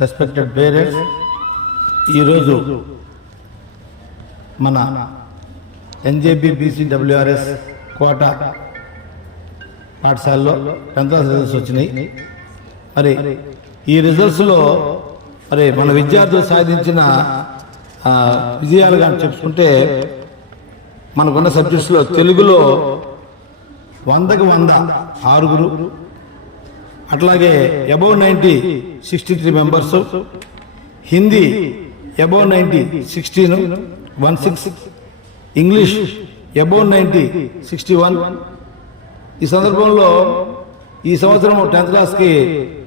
Respected parents, ఈరోజు మన NJP బీసీడబ్ల్యూఆర్ఎస్ కోట పాఠశాలలో 10th క్లాస్ రిజల్ట్స్ వచ్చినాయి. మరి ఈ రిజల్ట్స్లో మరి మన విద్యార్థులు సాధించిన విజయాలు కానీ చెప్పుకుంటే మనకున్న సబ్జెక్ట్స్లో తెలుగులో 100కి 100 6, అట్లాగే above 90 63 members, Hindi above 90 16, English above 90 61. ఈ సందర్భంలో ఈ సంవత్సరం 10th క్లాస్కి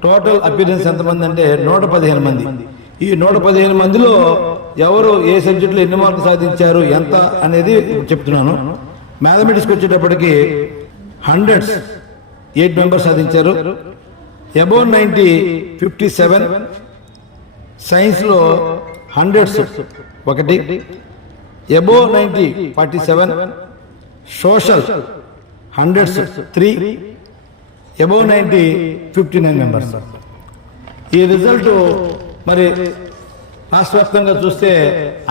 టోటల్ అపీరెన్స్ ఎంతమంది అంటే 115 మంది. ఈ 115 మందిలో ఎవరు ఏ సబ్జెక్టులో ఎన్ని మార్కులు సాధించారు ఎంత అనేది చెప్తున్నాను. మ్యాథమెటిక్స్కి వచ్చేటప్పటికి 8 మెంబర్స్ సాధించారు. అబౌవ్ 90 57, సైన్స్లో 100s 1, above 90 47, social 100s 3, above 90 59 members. ఈ రిజల్ట్ మరి రాష్ట్ర వ్యాప్తంగా చూస్తే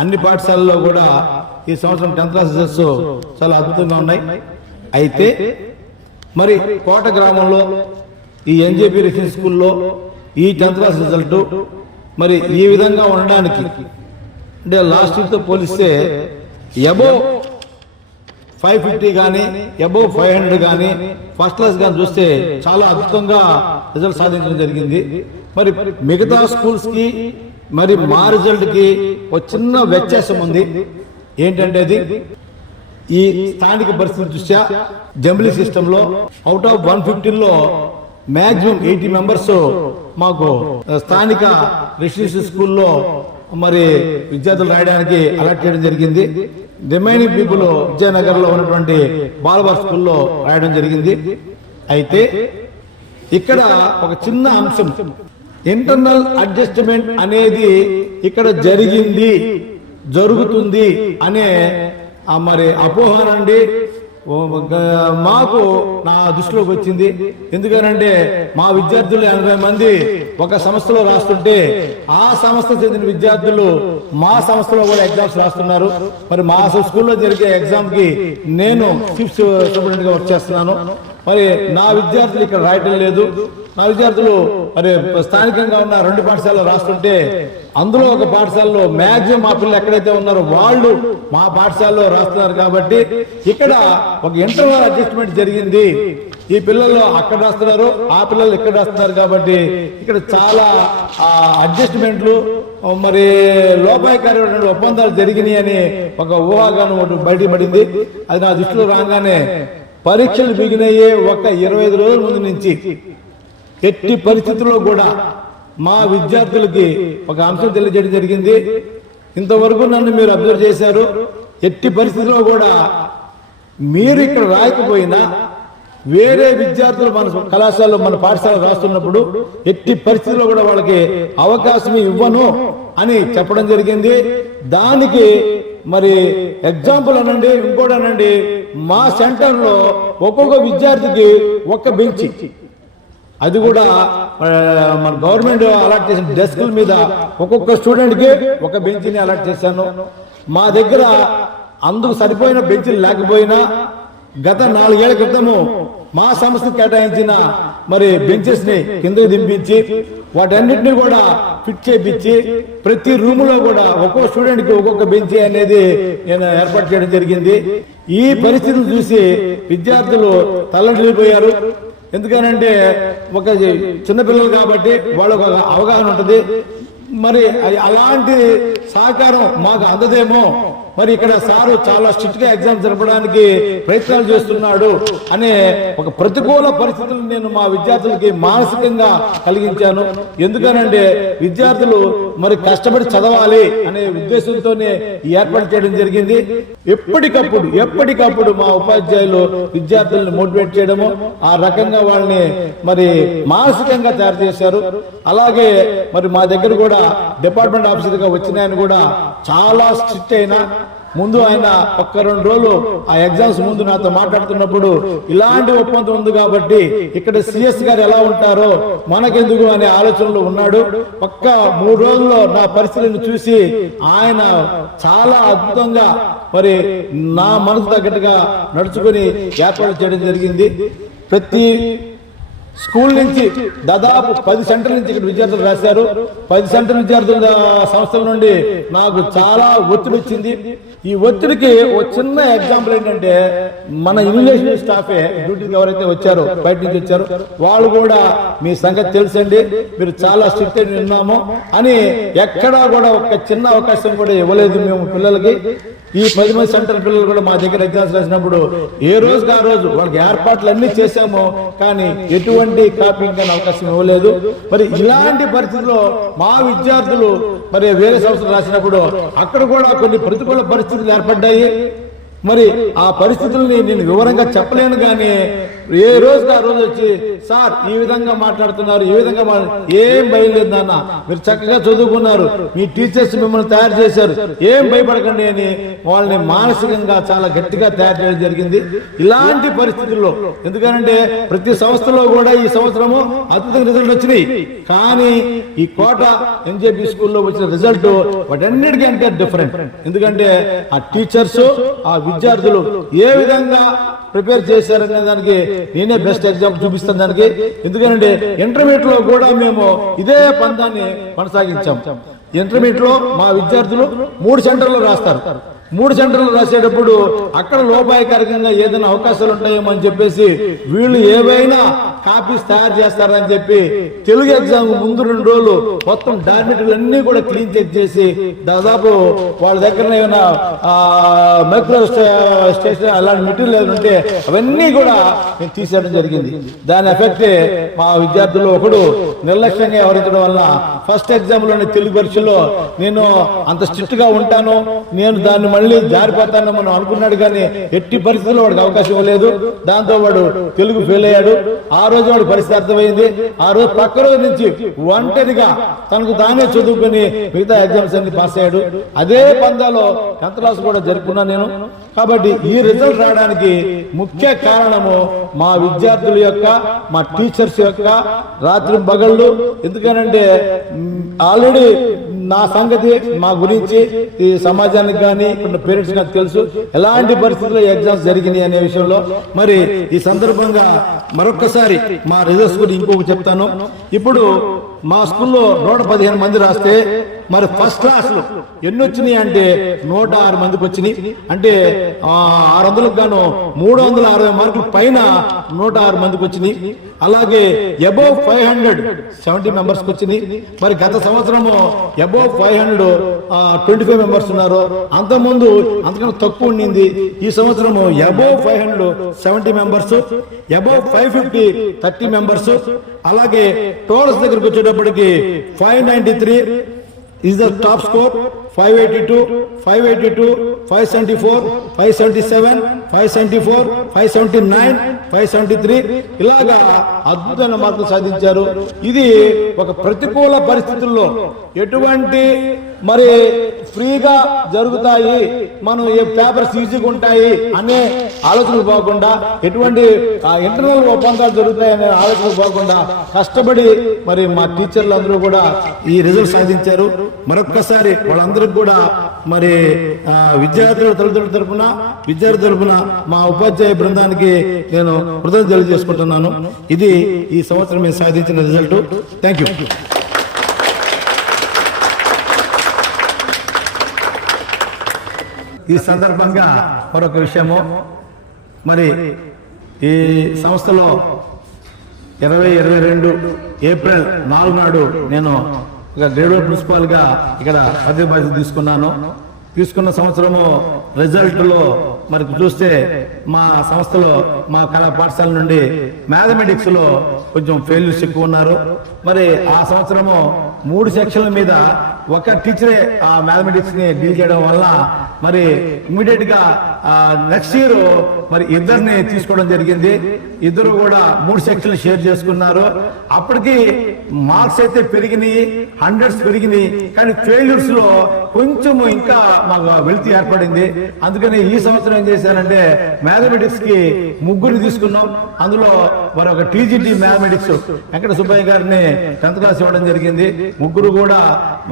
అన్ని పాఠశాలల్లో కూడా ఈ సంవత్సరం 10th క్లాస్ రిజల్ట్స్ చాలా అద్భుతంగా ఉన్నాయి. అయితే మరి కోట గ్రామంలో ఈ ఎన్జేపీ రెసిడెన్షియల్ స్కూల్లో ఈ 10th క్లాస్ రిజల్ట్ మరి ఈ విధంగా ఉండడానికి అంటే లాస్ట్ ఇయర్తో పోలిస్తే అబౌవ్ 550 కానీ అబౌవ్ 500 కానీ ఫస్ట్ క్లాస్ కానీ చూస్తే చాలా అద్భుతంగా రిజల్ట్ సాధించడం జరిగింది. మరి మిగతా స్కూల్స్కి మరి మా రిజల్ట్కి ఒక చిన్న వ్యత్యాసం ఉంది. ఏంటంటే అది ఈ స్థానిక పరిస్థితి దృష్ట్యా జంబ్లీ సిస్టంలో అవుట్ ఆఫ్ 115లో మ్యాక్సిమం 80 మెంబర్స్ మాకు స్థానిక రెసిడెన్షియల్ స్కూల్లో మరి విద్యార్థులు రాయడానికి అలాట్ చేయడం జరిగింది. రిమైనింగ్ పీపుల్ విజయనగర్లో ఉన్నటువంటి బాలబార్ స్కూల్లో రాయడం జరిగింది. అయితే ఇక్కడ ఒక చిన్న అంశం ఇంటర్నల్ అడ్జస్ట్మెంట్ అనేది ఇక్కడ జరుగుతుంది అనే మరి అపోహ నుండి మాకు నా దృష్టిలోకి వచ్చింది. ఎందుకనంటే మా విద్యార్థులు 80 మంది ఒక సంస్థలో రాస్తుంటే ఆ సంస్థ చెందిన విద్యార్థులు మా సంస్థలో కూడా ఎగ్జామ్స్ రాస్తున్నారు. మరి మా స్కూల్లో జరిగే ఎగ్జామ్ కి నేను చీఫ్ సూపరింటెండెంట్ గా వర్క్ చేస్తున్నాను. మరి నా విద్యార్థులు ఇక్కడ రాయటం లేదు. నా విద్యార్థులు మరి స్థానికంగా ఉన్న 2 పాఠశాలలో రాస్తుంటే అందులో ఒక పాఠశాలలో మ్యాక్సిమం మా పిల్లలు ఎక్కడైతే ఉన్నారో వాళ్ళు మా పాఠశాలలో రాస్తున్నారు. కాబట్టి ఇక్కడ ఒక ఇంటర్నల్ అడ్జస్ట్మెంట్ జరిగింది. ఈ పిల్లలు అక్కడ రాస్తున్నారు, ఆ పిల్లలు ఇక్కడ రాస్తున్నారు. కాబట్టి ఇక్కడ చాలా అడ్జస్ట్మెంట్లు మరి లోపాయకారమైన ఒప్పందాలు జరిగినాయి అని ఒక ఊహాగానం ఒకటి బయటపడింది. అది నా దృష్టిలో రాగానే పరీక్షలు బిగినయ్యే ఒక 25 రోజుల ముందు నుంచి ఎట్టి పరిస్థితుల్లో కూడా మా విద్యార్థులకి ఒక అంశం తెలియజేయడం జరిగింది. ఇంతవరకు నన్ను మీరు అబ్జర్వ్ చేశారు. ఎట్టి పరిస్థితుల్లో కూడా మీరు ఇక్కడ రాయకపోయినా వేరే విద్యార్థులు మన కళాశాలలో మన పాఠశాల రాస్తున్నప్పుడు ఎట్టి పరిస్థితుల్లో కూడా వాళ్ళకి అవకాశం ఇవ్వను అని చెప్పడం జరిగింది. దానికి మరి ఎగ్జాంపుల్ అనండి, ఇంకోటి అనండి, మా సెంటర్లో ఒక్కొక్క విద్యార్థికి ఒక్క బెంచ్, అది కూడా మన గవర్నమెంట్ అలాట్ చేసిన డెస్క్ల మీద ఒక్కొక్క స్టూడెంట్కి ఒక బెంచ్ని అలాట్ చేశాను. మా దగ్గర అందుకు సరిపోయిన బెంచ్లు లేకపోయినా గత 4 ఏళ్ల క్రితము మా సంస్థ కేటాయించిన మరి బెంచెస్ ని కిందకి దింపించి వాటన్నిటిని కూడా ఫిట్ చేయించి ప్రతి రూమ్ లో కూడా ఒక్కో స్టూడెంట్ కి ఒక్కొక్క బెంచ్ అనేది నేను ఏర్పాటు చేయడం జరిగింది. ఈ పరిస్థితిని చూసి విద్యార్థులు తల్లడిల్లిపోయారు. ఎందుకనంటే ఒక చిన్నపిల్లలు కాబట్టి వాళ్ళకు ఒక అవగాహన ఉంటుంది. మరి అలాంటి సహకారం మాకు అందదేమో, మరి ఇక్కడ సారు చాలా స్ట్రిక్ట్ గా ఎగ్జామ్ జరపడానికి ప్రయత్నాలు చేస్తున్నాడు అనే ఒక ప్రతికూల పరిస్థితులు నేను మా విద్యార్థులకి మానసికంగా కలిగించాను. ఎందుకనంటే విద్యార్థులు మరి కష్టపడి చదవాలి అనే ఉద్దేశంతోనే ఏర్పాటు చేయడం జరిగింది. ఎప్పటికప్పుడు మా ఉపాధ్యాయులు విద్యార్థులను మోటివేట్ చేయడము, ఆ రకంగా వాళ్ళని మరి మానసికంగా తయారు చేశారు. అలాగే మరి మా దగ్గర కూడా డిపార్ట్మెంట్ ఆఫీసర్ గా వచ్చినాయని కూడా చాలా స్ట్రిక్ట్ అయినా ముందు ఆయన ఒక్క 2 రోజులు ఆ ఎగ్జామ్స్ ముందు నాతో మాట్లాడుతున్నప్పుడు ఇలాంటి ఒప్పందం ఉంది కాబట్టి ఇక్కడ సిఎస్ గారు ఎలా ఉంటారో మనకెందుకు అనే ఆలోచనలో ఉన్నాడు. పక్క 3 రోజుల్లో నా పరిస్థితిని చూసి ఆయన చాలా అద్భుతంగా మరి నా మనసు తగ్గట్టుగా నడుచుకుని ఏర్పాటు చేయడం జరిగింది. ప్రతి స్కూల్ నుంచి దాదాపు 10 సెంటర్ల నుంచి ఇక్కడ విద్యార్థులు రాశారు. 10 సెంటర్ విద్యార్థుల సంస్థల నుండి నాకు చాలా ఒత్తిడి వచ్చింది. ఈ ఒత్తిడికి ఒక చిన్న ఎగ్జాంపుల్ ఏంటంటే మన యూనివర్సిటీ స్టాఫే డ్యూటీకి ఎవరైతే వచ్చారో బయట నుంచి వచ్చారో వాళ్ళు కూడా మీ సంగతి తెలుసండి, మీరు చాలా స్ట్రిక్ట్ అని విన్నాము అని ఎక్కడా కూడా ఒక చిన్న అవకాశం కూడా ఇవ్వలేదు మేము పిల్లలకి. ఈ 10 మంది సెంటర్ పిల్లలు కూడా మా దగ్గర ఎగ్జామ్స్ రాసినప్పుడు ఏ రోజుకి ఆ రోజు వాళ్ళకి ఏర్పాట్లు అన్ని చేశాము, కానీ ఎటువంటి కాపీయింగ్ అనే అవకాశం ఇవ్వలేదు. మరి ఇలాంటి పరిస్థితుల్లో మా విద్యార్థులు మరి వేరే సంస్థలు రాసినప్పుడు అక్కడ కూడా కొన్ని ప్రతికూల పరిస్థితులు ఏర్పడ్డాయి. మరి ఆ పరిస్థితుల్ని నేను వివరంగా చెప్పలేను, కానీ ఏ రోజుకి ఆ రోజు వచ్చి సార్ ఈ విధంగా మాట్లాడుతున్నారు, ఈ విధంగా ఏం భయలేదు నాన్న, మీరు చక్కగా చదువుకున్నారు, మీ టీచర్స్ మిమ్మల్ని తయారు చేశారు, ఏం భయపడకండి అని వాళ్ళని మానసికంగా చాలా గట్టిగా తయారు చేయడం జరిగింది. ఇలాంటి పరిస్థితుల్లో ఎందుకంటే ప్రతి సంస్థలో కూడా ఈ సంవత్సరము అద్భుతంగా రిజల్ట్ వచ్చినాయి, కానీ ఈ కోట ఎంజేపీ స్కూల్లో వచ్చిన రిజల్ట్ వాటన్నిటికంటే డిఫరెంట్. ఎందుకంటే ఆ టీచర్స్ ఆ విద్యార్థులు ఏ విధంగా ప్రిపేర్ చేశారనే దానికి నేనే బెస్ట్ ఎగ్జాంపుల్ చూపిస్తాను దానికి. ఎందుకంటే ఇంటర్మీడియట్ లో కూడా మేము ఇదే పందాన్ని కొనసాగించాం. ఇంటర్మీడియట్ లో మా విద్యార్థులు 3 సెంటర్లు రాస్తారు. 3 సెంటర్లు రాసేటప్పుడు అక్కడ లోపాయకారికంగా ఏదైనా అవకాశాలు ఉంటాయేమో అని చెప్పేసి వీళ్ళు ఏవైనా కాపీస్ తయారు చేస్తారని చెప్పి తెలుగు ఎగ్జామ్ ముందు 2 రోజులు మొత్తం డార్మిటరీలు అన్ని కూడా క్లీన్ చెక్ చేసి దాదాపు వాళ్ళ దగ్గర ఏమైనా మైక్రో స్టేషన్ అలాంటి మెటీరియల్ ఉంటే అవన్నీ కూడా నేను తీసేయడం జరిగింది. దాని ఎఫెక్టే మా విద్యార్థులు ఒకడు నిర్లక్ష్యంగా వ్యవహరించడం వల్ల ఫస్ట్ ఎగ్జామ్ లోని తెలుగు పరీక్షలో నేను అంత స్ట్రిక్ట్ గా ఉంటాను, నేను దాన్ని మళ్ళీ జారిపోతాను మనం అనుకున్నాడు, కానీ ఎట్టి పరిస్థితుల్లో వాడికి అవకాశం ఇవ్వలేదు. దాంతో వాడు తెలుగు ఫెయిల్ అయ్యాడు. ఆ రోజు వాడి పరిస్థితి అర్థమైంది. ఆ రోజు పక్క రోజు నుంచి ఒంటరిగా తనకు తానే చదువుకుని మిగతా ఎగ్జామ్స్ అన్ని పాస్ అయ్యాడు. అదే పందాలో 10th క్లాస్ కూడా జరుపుకున్నాను నేను. కాబట్టి ఈ రిజల్ట్ రావడానికి ముఖ్య కారణము మా విద్యార్థుల యొక్క, మా టీచర్స్ యొక్క రాత్రి పగళ్ళు. ఎందుకనంటే ఆల్రెడీ నా సంగతి మా గురించి ఈ సమాజానికి కానీ ఇక్కడ పేరెంట్స్ నాకు తెలుసు ఎలాంటి పరిస్థితుల్లో ఎగ్జామ్స్ జరిగినాయి అనే విషయంలో. మరి ఈ సందర్భంగా మరొక్కసారి మా రిజల్ట్స్ గురించి ఇంకొక చెప్తాను. ఇప్పుడు మా స్కూల్లో 115 మంది రాస్తే మరి ఫస్ట్ క్లాస్లో ఎన్ని వచ్చినాయి అంటే 106 మందికి వచ్చినాయి. అంటే 600కు గాను 360 మార్కులు పైన 106 మందికి వచ్చినాయి. అలాగే అబోవ్ 570 మెంబర్స్కి వచ్చినాయి. మరి గత సంవత్సరము అబోవ్ 525 మెంబర్స్ ఉన్నారు. అంతకుముందు అంతకన్నా తక్కువ ఉండింది. ఈ సంవత్సరము అబోవ్ 570 మెంబర్స్, అబోవ్ 550 30 మెంబర్స్. అలాగే టోటల్స్ దగ్గరకు వచ్చేటప్పటికి 593 is the top score, 582, 582, 574, 577, 574, 579, 573 ఇలాగా అద్భుతమైన మార్కులు సాధించారు. ఇది ఒక ప్రతికూల పరిస్థితుల్లో ఎటువంటి మరి ఫ్రీగా జరుగుతాయి, మనం ఏ పేపర్స్ ఈజీగా ఉంటాయి అనే ఆలోచనకు పోకుండా, ఎటువంటి ఇంటర్నల్ ఒప్పందాలు జరుగుతాయి అనే ఆలోచనకు పోకుండా కష్టపడి మరి మా టీచర్లు అందరూ కూడా ఈ రిజల్ట్ సాధించారు. మరొక్కసారి వాళ్ళందరికీ కూడా మరి విద్యార్థుల తల్లిదండ్రుల తరఫున, విద్యార్థుల తరఫున మా ఉపాధ్యాయ బృందానికి నేను కృతజ్ఞతలు తెలియజేసుకుంటున్నాను. ఇది ఈ సంవత్సరం మేము సాధించిన రిజల్ట్. Thank you. ఈ సందర్భంగా మరొక విషయము, మరి ఈ సంస్థలో 2022 ఏప్రిల్ 4 నాడు నేను గ్రేడ్ 1 ప్రిన్సిపాల్ గా ఇక్కడ పదవి బాధ్యత తీసుకున్న సంవత్సరము రిజల్ట్ లో మరి చూస్తే మా సంస్థలో మా కళా పాఠశాల నుండి మ్యాథమెటిక్స్ లో కొంచెం ఫెయిల్యూర్స్ ఎక్కువ ఉన్నారు. మరి ఆ సంవత్సరము 3 సెక్షన్ల మీద ఒక టీచరే ఆ మ్యాథమెటిక్స్ ని డీల్ చేయడం వల్ల మరి ఇమీడియట్ గా నెక్స్ట్ ఇయర్ మరి ఇద్దరిని తీసుకోవడం జరిగింది. ఇద్దరు కూడా 3 సెక్షన్లు షేర్ చేసుకున్నారు. అప్పటికి మార్క్స్ అయితే పెరిగినాయి, 100s పెరిగినాయి, కానీ ఫెయిల్యూర్స్ లో కొంచెం ఇంకా మాకు వెలితి ఏర్పడింది. అందుకని ఈ సంవత్సరం ఏం చేశానంటే మ్యాథమెటిక్స్ కి 3 తీసుకున్నాం. అందులో మరి ఒక టీజీటీ మ్యాథమెటిక్స్ వెంకట సుబ్బయ్య గారిని 10th క్లాస్ ఇవ్వడం జరిగింది. 3 కూడా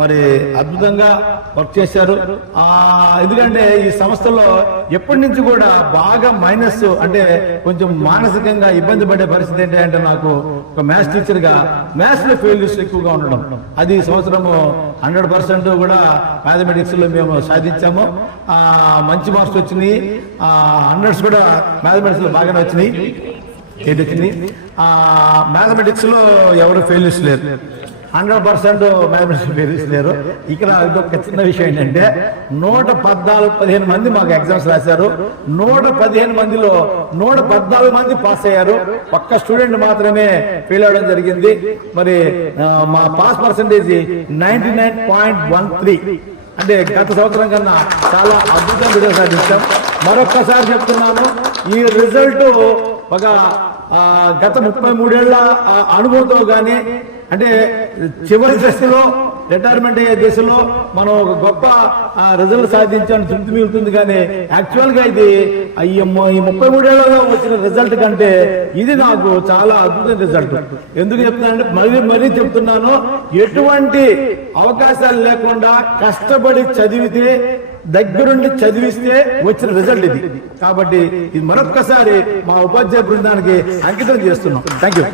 మరి అద్భుతంగా వర్క్ చేశారు. ఎందుకంటే ఈ సంస్థలో ఎప్పటి నుంచి కూడా బాగా మైనస్ అంటే కొంచెం మానసికంగా ఇబ్బంది పడే పరిస్థితి ఏంటంటే నాకు ఒక మ్యాథ్స్ టీచర్ గా మ్యాథ్స్ లో ఫెయిల్యూర్స్ ఎక్కువగా ఉండడం. అది సంవత్సరము 100% కూడా మ్యాథమెటిక్స్ లో మేము సాధించాము. మంచి మార్క్స్ వచ్చినాయి. 100s కూడా మ్యాథమెటిక్స్ లో బాగానే వచ్చినాయి. మ్యాథమెటిక్స్ లో ఎవరు ఫెయిల్యూర్స్ లేరు, 100% మ్యాథమెటిక్స్ ఫెయిల్యూర్స్ లేరు. ఇక్కడ ఇదొక చిన్న విషయం ఏంటంటే 115 మంది మాకు ఎగ్జామ్స్ రాశారు. 115 మందిలో 114 మంది పాస్ అయ్యారు. ఒక్క స్టూడెంట్ మాత్రమే ఫెయిల్ అవడం జరిగింది. మరి మా పాస్ పర్సంటేజ్ 99.13, అంటే గత సంవత్సరం కన్నా చాలా అద్భుతంగా రిజల్ట్ సాధించాం. మరొక్కసారి చెప్తున్నాను, ఈ రిజల్ట్ ఒక గత 33 ఏళ్ల అనుభవంతో కానీ అంటే చివరి దశలో రిటైర్మెంట్ అయ్యే దశలో మనం ఒక గొప్ప రిజల్ట్ సాధించాలని తృప్తి మిగులుతుంది. కానీ యాక్చువల్ గా ఇది ఈ 33 ఏళ్లలో వచ్చిన రిజల్ట్ కంటే ఇది నాకు చాలా అద్భుతమైన రిజల్ట్. ఎందుకు చెప్తున్నానంటే మరీ చెప్తున్నాను, ఎటువంటి అవకాశాలు లేకుండా కష్టపడి చదివితే, దగ్గరుండి చదివిస్తే వచ్చిన రిజల్ట్ ఇది. కాబట్టి ఇది మరొక్కసారి మా ఉపాధ్యాయ బృందానికి అంకితం చేస్తున్నాం. Thank you.